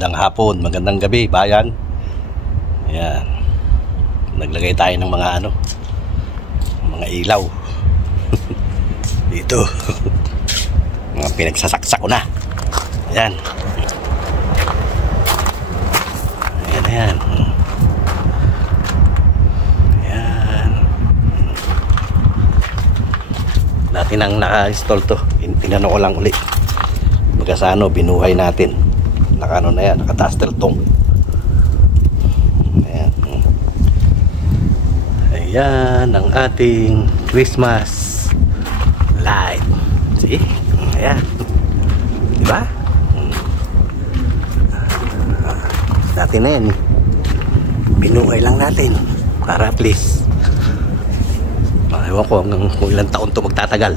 Magandang hapon, magandang gabi, bayan. Ayan. Naglagay tayo ng mga mga ilaw. Dito. Mga pinagsasaksak ko na. Ayan. Ayan, ayan. Ayan. Dati nang naka-install to. Tinano ko lang ulit. Magkasano, binuhay natin. Nakano na yan, nakataster tong. Ayan. Ayan ang ating Christmas light. See? Ayan. Diba? Dati na yan. Binuhay lang natin. Para at least. Ewan ko kung ilang taon to magtatagal.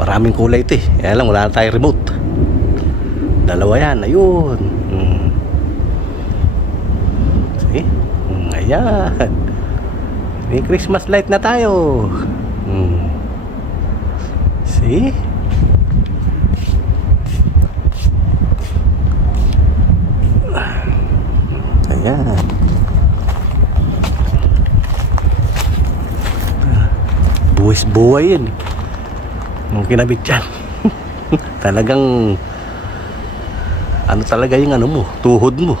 Maraming kulay ito eh. Kaya lang wala na tayong remote. Dalawa yan, ayun. See? Ayan. May Christmas light na tayo. See? Ayan. Buwis-buhay yun. Nung kinabit yan. Talagang ano talaga yung mo, tuhod mo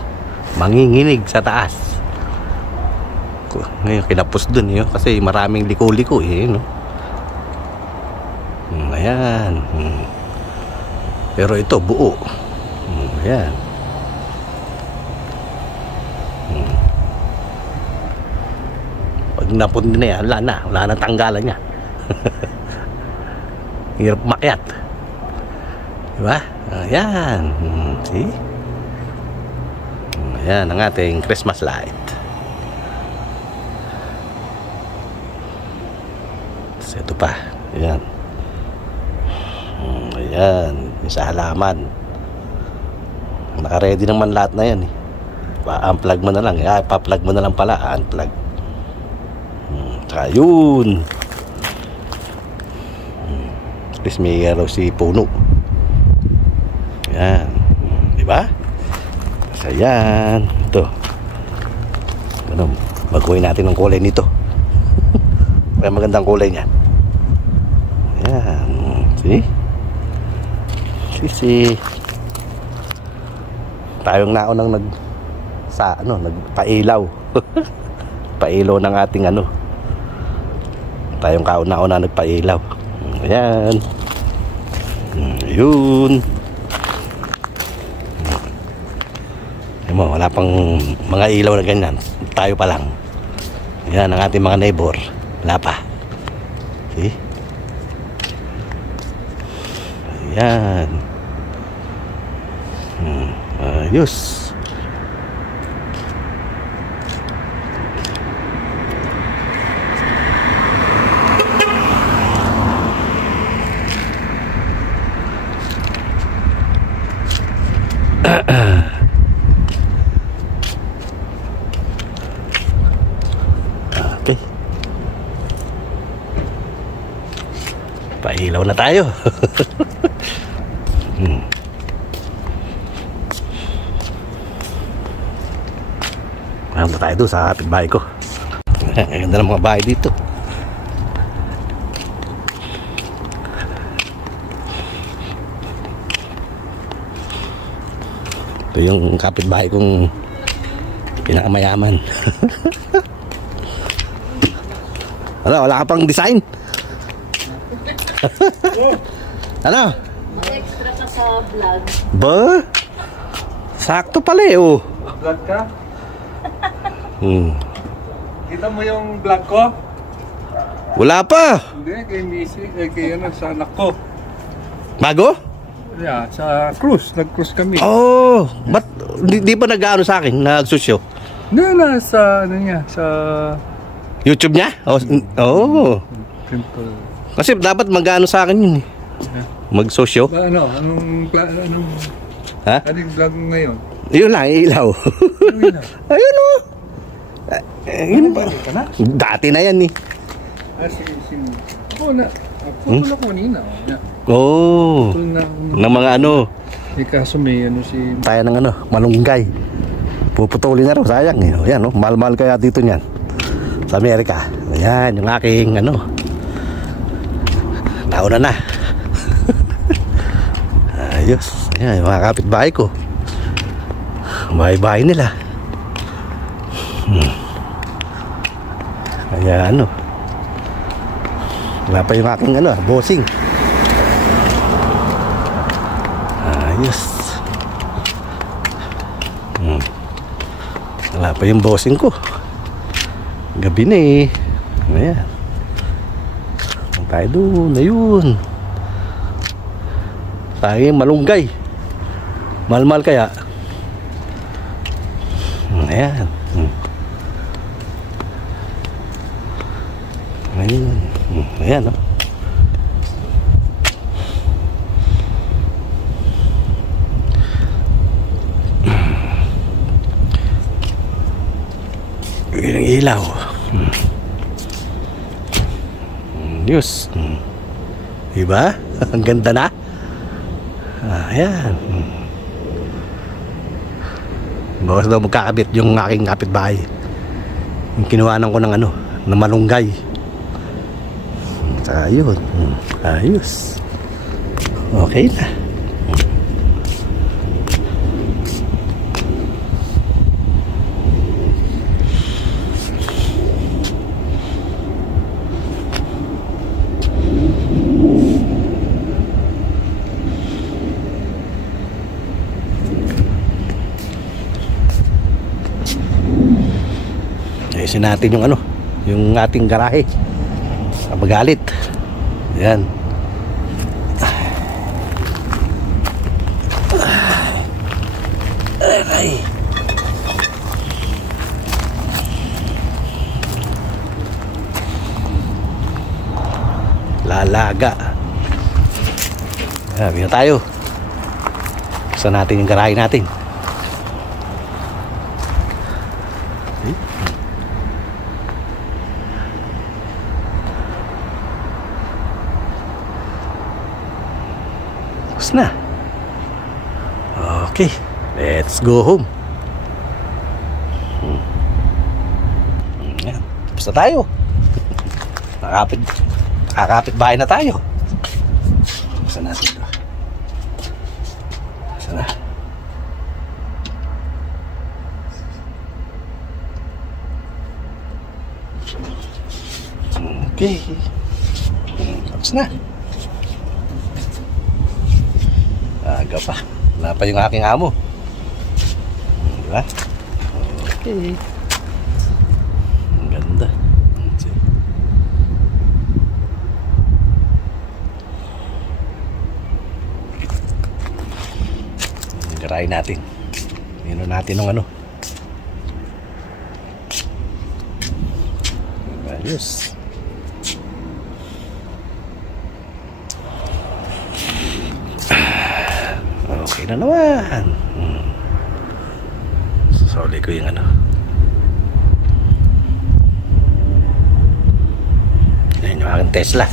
manginginig sa taas. Ngayon kinapos dun yun kasi maraming liko-liko no? Ayan. Pero ito buo. Ayan. Pag napon din na yan, wala na tanggalan niya. Hirap makyat. Diba? Ayan. See? Ayan ang ating Christmas light. So, ito pa. Ayan. Ayan. Yung sa halaman. Naka-ready naman lahat na yan. Pa-unplug mo na lang. Pa-plug mo na lang pala. Unplug. Saka yun. At least may araw si puno. Ayan. Diba? So yan. Ito. Baguhin natin ang kulay nito. Kaya magandang kulay niya. Ayan. See? See? Tayong naunang nagpailaw. Pailaw ng ating Tayong kauna-una nagpailaw. Ayan. Ayun. Wala pang mga ilaw na ganyan. Tayo pa lang. Yan ang ating mga neighbor. Wala pa. See? Ayan. Ayos. Okay. Pailaw na tayo. Mayroon na tayo doon sa kapitbahay ko. Ang ganda ng mga bahay dito. Ito yung kapitbahay kong pinakamayaman. Wala ka pang design? Ano? Extra ka sa vlog. Ba? Sakto pala Vlog ka? Kita mo yung vlog ko? Wala pa. Hindi, kay Missy, kay sa anak ko. Bago? Yeah, sa cruise. Nag-cruise kami. Oh, ba't di pa nag-ano sa akin? Nagsusyo? Hindi na sa niya, sa YouTube niya? Oh. simple. Kasi dapat mag-ano sa akin yun mag-sosyo. Anong ha? Anong vlog ngayon? Yun lang, ilaw. Ayun yun ba? Dati na yan Ako na. Photo na ko kanina. Oh. Ng mga kaso may ano si... Tayo ng ano, malunggay. Puputulin na raw, sayang eh. Yan, no? Mahal-mahal kaya dito niyan. Sa Amerika. Ayan, yung aking ano. Nauna na. Ayos. Ayan, yung mga kapitbahay ko. Bahay-bahay nila. Kaya ano. Wala pa yung aking ano, bossing. Ayos. Wala pa yung bossing ko. Gabi na eh. Ayan. Tayo doon. Ayun. Tayo malunggay. Mahal-mahal kaya. Ayan. Ayun. Ayan, no? Yung ilaw. News. Diba? Ang ganda na. Ayan. Bawas daw magkakabit yung aking kapitbahay. Yung kinuhanan ko ng ano, ng malunggay. Ayun. Ayos. Okay na. Ayusin natin yung ano, yung ating garahe. Magalit. Yan. Ay. Lalaga. Sabi na tayo. Buksan natin yung garahe natin. Na. Okay, let's go home. Yan, tapos na tayo. Nakakapit bahay na tayo. Saan natin ito? Saan na? Okay, tapos na. Aga pa. Wala pa yung aking amo. Diba? Okay. Ang ganda. Garahin natin. Tingnan natin ng ano. Ayos. Okay na naman. Soli ko yung ano. Yan yung aking Tesla.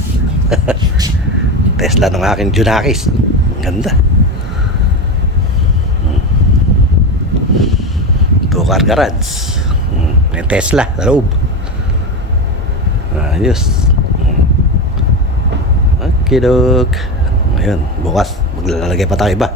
Tesla ng aking Junakis. Ganda. 2-car garage. May Tesla sa loob. Ayos. Okay, dok. Ngayon, bukas maglalagay pa tayo iba.